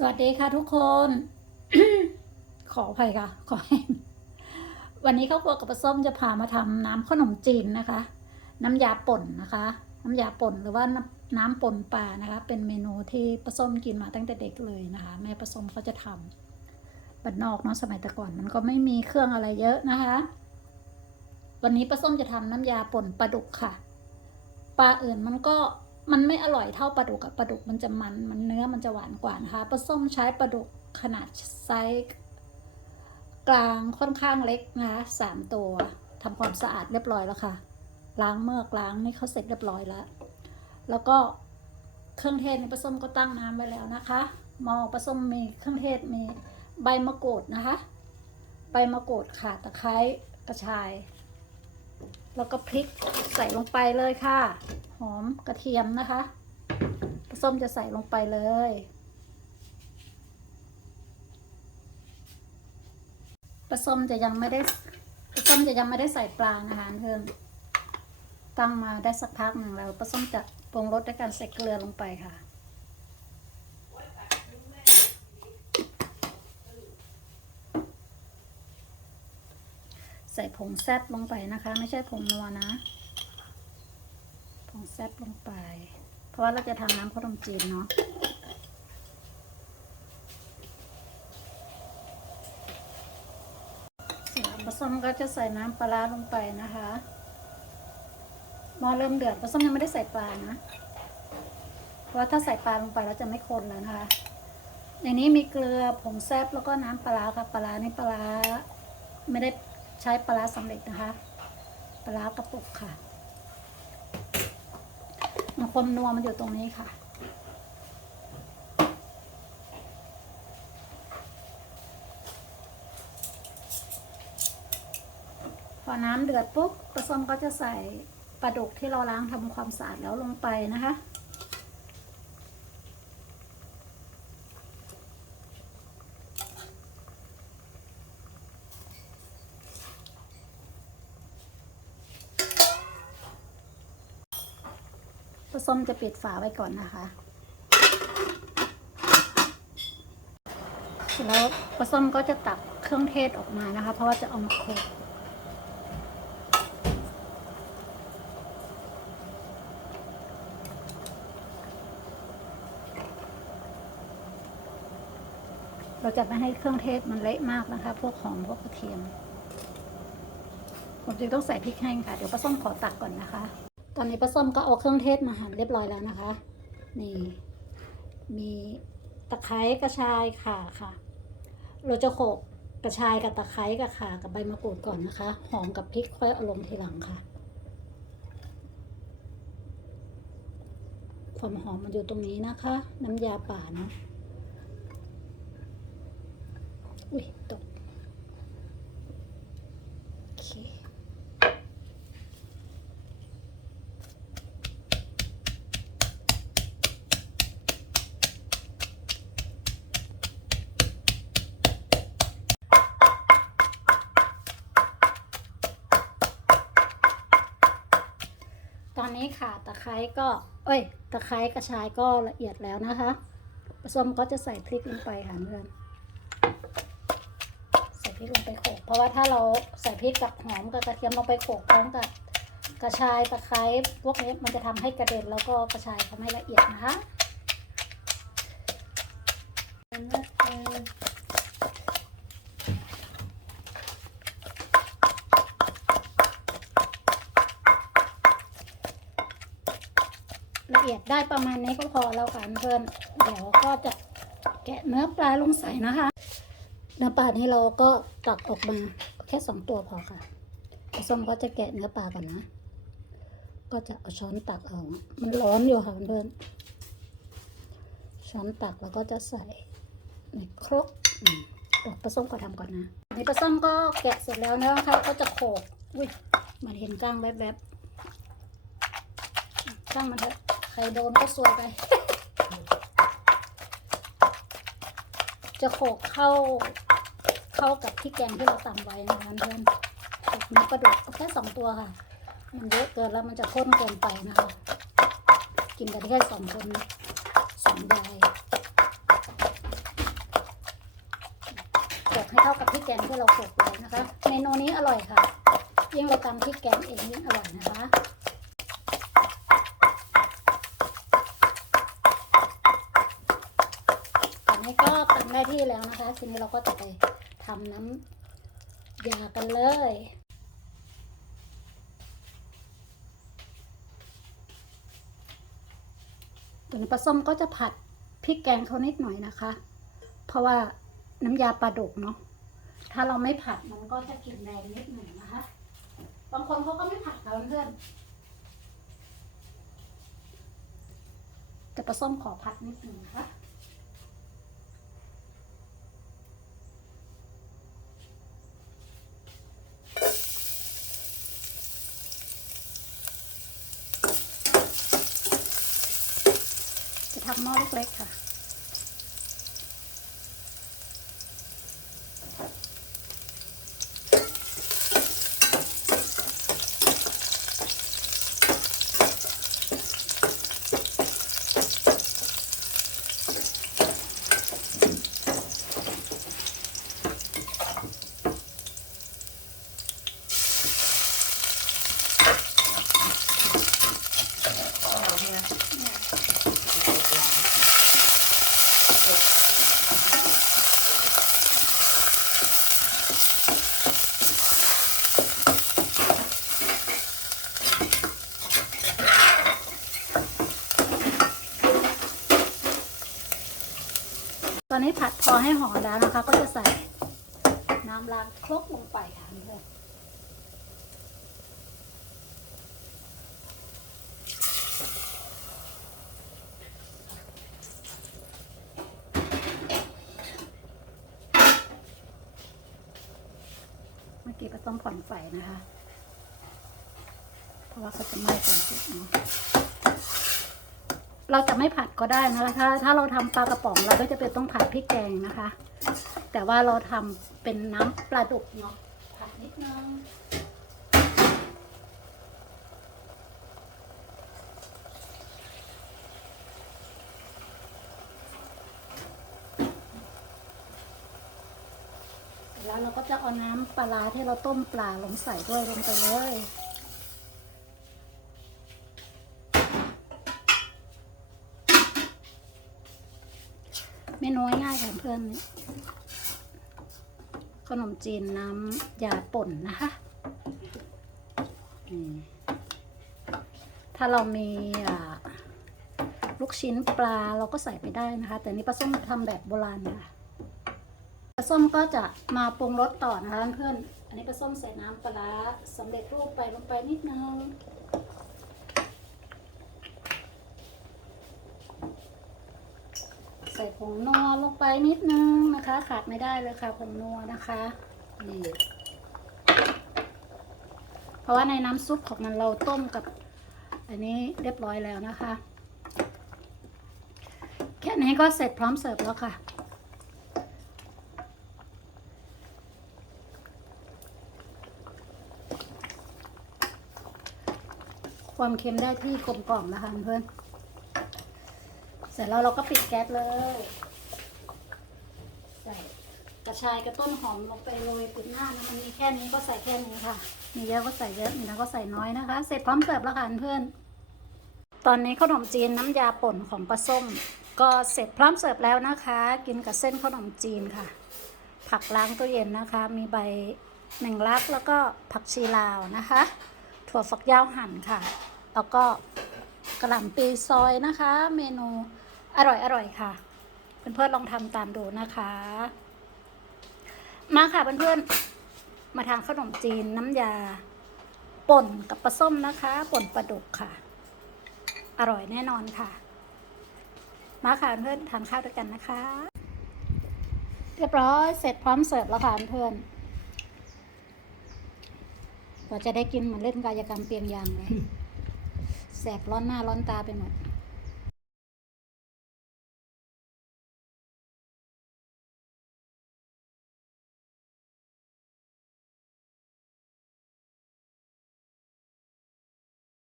สวัสดีค่ะทุกคน ขออภัยค่ะ ขอแห้งวันนี้ข้าวครัวกับปลาส้มจะพามาทำน้ำขนมจีนนะคะ น้ำยาป่นนะคะ น้ำยาป่นหรือว่าน้ำน้ำป่นปลานะคะ เป็นเมนูที่ปลาส้มกินมาตั้งแต่เด็กเลยนะคะ แม่ปลาส้มเขาจะทำบ้านนอกเนาะสมัยแต่ก่อนมันก็ไม่มีเครื่องอะไรเยอะนะคะ วันนี้ปลาส้มจะทำน้ำยาป่นปลาดุกค่ะปลาอื่นมันก็ มันไม่อร่อยเท่าปลาดุกอะปลาดุกมันจะมันมันเนื้อมันจะหวานกว่านะคะปลาส้มใช้ปลาดุกขนาดไซส์กลางค่อนข้างเล็กนะคะสามตัวทำความสะอาดเรียบร้อยแล้วค่ะ ล้างเมือกล้างนี่เขาเสร็จเรียบร้อยแล้ว แล้วก็เครื่องเทศในปลาส้มก็ตั้งน้ำไว้แล้วนะคะหมอปลาส้มมีเครื่องเทศมีใบมะกรูดนะคะ ใบมะกรูดข่าตะไคร้กระชาย แล้วก็พริกใส่ลงไปเลยค่ะ หอมกระเทียมนะคะผสมจะใส่ลงไปเลยผสมจะยังไม่ได้ผสมจะยังไม่ได้ใส่ปลานะคะเพิ่มตั้งมาได้สักพักหนึ่งแล้วผสมจะปรุงรสด้วยการใส่เกลือลงไปค่ะ ใส่ผงแซบลงไปนะคะ ไม่ใช่ผงนัวนะ ซบลงไป เพราะว่าเราจะทำน้ำข้าวต้มจีนเนาะเสร็จแล้วผสมก็จะใส่น้ำปลาลงไปนะคะหมอเริ่มเดือดผสมยังไม่ได้ใส่ปลานะ เพราะว่าถ้าใส่ปลาลงไปแล้วจะไม่คนแล้วนะคะ ในนี้มีเกลือผงแซบแล้วก็น้ำปลาค่ะปลาร้านี่ปลาไม่ได้ใช้ปลาร้าสำเร็จนะคะ ปลากระปุกค่ะ มันความนัวมันอยู่ตรงนี้ค่ะ พอน้ำเดือดปุ๊บปลาส้มก็จะใส่ปลาดุกที่เราล้างทำความสะอาดแล้วลงไปนะคะ ส้มจะปิดฝาไว้ก่อนนะคะแล้วปลาส้มก็จะตักเครื่องเทศออกมานะคะ เพราะว่าจะเอามาโขลกเราจะไม่ให้เครื่องเทศมันเละมากนะคะ พวกหอมพวกกระเทียม ผมจึงต้องใส่พริกแห้งค่ะ เดี๋ยวปลาส้มขอตักก่อนนะคะ ตอนนี้ปลาส้มก็เอาเครื่องเทศมาหั่นเรียบร้อยแล้วนะคะ นี่ มีตะไคร้กระชายข่าค่ะ เราจะโขกกระชายกับตะไคร้กับข่ากับใบมะกรูดก่อนนะคะ หอมกับพริกค่อยเอาลงทีหลังค่ะ ความหอมมันอยู่ตรงนี้นะคะ น้ำยาป่านะอุ้ยตกโอเค ตอนนี้ค่ะตะไค ร้ก็ เอ้ย ตะไคร้กระชายก็ละเอียดแล้วนะคะผสมก็จะใส่พริกลงไปค่ะเพื่อนใส่พริกลงไปโขก เพราะว่าถ้าเราใส่พริกกับหอมกับกระเทียมลงไปโขกพร้อมกับกระชายตะไคร้พวกนี้มันจะทำให้กระเด็นแล้วก็กระชายทำให้ละเอียดนะคะละเอียดได้ประมาณนี้ก็พอแล้วค่ะเพื่อนเดี๋ยวก็จะแกะเนื้อปลาลงใส่นะคะ เนื้อปลานี้เราก็ตักออกมาแค่สองตัวพอค่ะส้มก็จะแกะเนื้อปลาก่อนนะ ก็จะเอาช้อนตักเอา มันร้อนอยู่ค่ะเพื่อนช้อนตักแล้วก็จะใส่ในครกปลาส้มก็ทำก่อนนะในปลาส้มก็แกะเสร็จแล้วนะคะก็จะโขลกอุ้ยมันเห็นก้างแวบๆก้างมันเถอะ ครโดนก็สวยไป จะโขกเข้า เข้ากับที่แกงที่เราตำไว้นะคะเพื่อนนกกระดูกแค่สองตัวค่ะ มันเยอะเกินแล้วมันจะข้นเกินไปนะคะ กินกันแค่สองคนสองยายโขกให้เข้ากับที่แกงที่เราโขกไว้นะคะ เมนูนี้อร่อยค่ะ ยิ่งเราตำที่แกงเองยิ่งอร่อยนะคะ นี้ก็ตำได้ที่แล้วนะคะ ทีนี้เราก็จะไปทำน้ำยากันเลยตัวนี้ปลาส้มก็จะผัดพริกแกงเขานิดหน่อยนะคะ เพราะว่าน้ำยาปลาดุกเนาะ ถ้าเราไม่ผัดมันก็จะกลิ่นแรงนิดหนึ่งนะคะ บางคนเขาก็ไม่ผัดค่ะเพื่อนแต่ปลาส้มขอผัดนิดหนึ่งนะคะ ทำหม้อเล็กๆค่ะ ต อนนี้ผัดพอให้หอมแล้วนะคะ ก็จะใส่น้ำล้างครกลงไปค่ะเพื่อนเมื่อกี้ก็ต้องผ่อนไฟนะคะ เพราะว่าเขาจะไหม้ก่อนสุกเนาะ เราจะไม่ผัดก็ได้นะคะถ้าถ้าเราทำปลากระป๋องเราก็จะเป็นต้องผัดพริกแกงนะคะ แต่ว่าเราทำเป็นน้ำปลาดุกเนาะผัดนิดนึงแล้วเราก็จะเอาน้ำปลาร้าที่เราต้มปลาลงใส่ด้วยลงไปเลย เมนูง่ายค่ะเพื่อนขนมจีนน้ำยาป่นนะคะนี่ถ้าเรามีลูกชิ้นปลาเราก็ใส่ไปได้นะคะ แต่นี่ปลาส้มทำแบบโบราณค่ะปลาส้มก็จะมาปรุงรสต่อนะคะเพื่อน อันนี้ปลาส้มใส่น้ำปลาร้าสำเร็จรูปไปลงไปนิดนึง ใส่ผงนัวลงไปนิดนึงนะคะ ขาดไม่ได้เลยค่ะผงนัวนะคะนี่เพราะว่าในน้ำซุปของมันเราต้มกับ อันนี้เรียบร้อยแล้วนะคะ แค่นี้ก็เสร็จพร้อมเสิร์ฟแล้วค่ะความเค็มได้ที่กลมกล่อมนะคะเพื่อน สร็จแล้วเราก็ปิดแก๊สเลย ใส่กระชายกระต้นหอมลงไปโรยปิดหน้านะมันมีแค่นี้ก็ใส่แค่นี้ค่ะ มีเยอะก็ใส่เยอะมีน้อยก็ใส่น้อยนะคะ เสร็จพร้อมเสิร์ฟแล้วค่ะเพื่อน ตอนนี้ขนมจีนน้ำยาป่นของปลาส้ม ก็เสร็จพร้อมเสิร์ฟแล้วนะคะ กินกับเส้นขนมจีนค่ะ ผักล้างตู้เย็นนะคะ มีใบแมงลักแล้วก็ผักชีลาวนะคะ ถั่วฝักยาวหั่นค่ะ แล้วก็กระหล่ำปีซอยนะคะ เมนู อร่อยอร่อยค่ะ เพื่อนๆลองทำตามดูนะคะ มาค่ะเพื่อนๆ มาทานขนมจีนน้ำยา ป่นกับปลาส้มนะคะ ป่นปลาดุกค่ะ อร่อยแน่นอนค่ะ มาค่ะเพื่อนทานข้าวด้วยกันนะคะ เรียบร้อยเสร็จพร้อมเสิร์ฟแล้วค่ะเพื่อนกว่าจะได้กินเหมือนเล่นกายกรรมเปียงยางเลยแสบร้อนหน้าร้อนตาไปหมด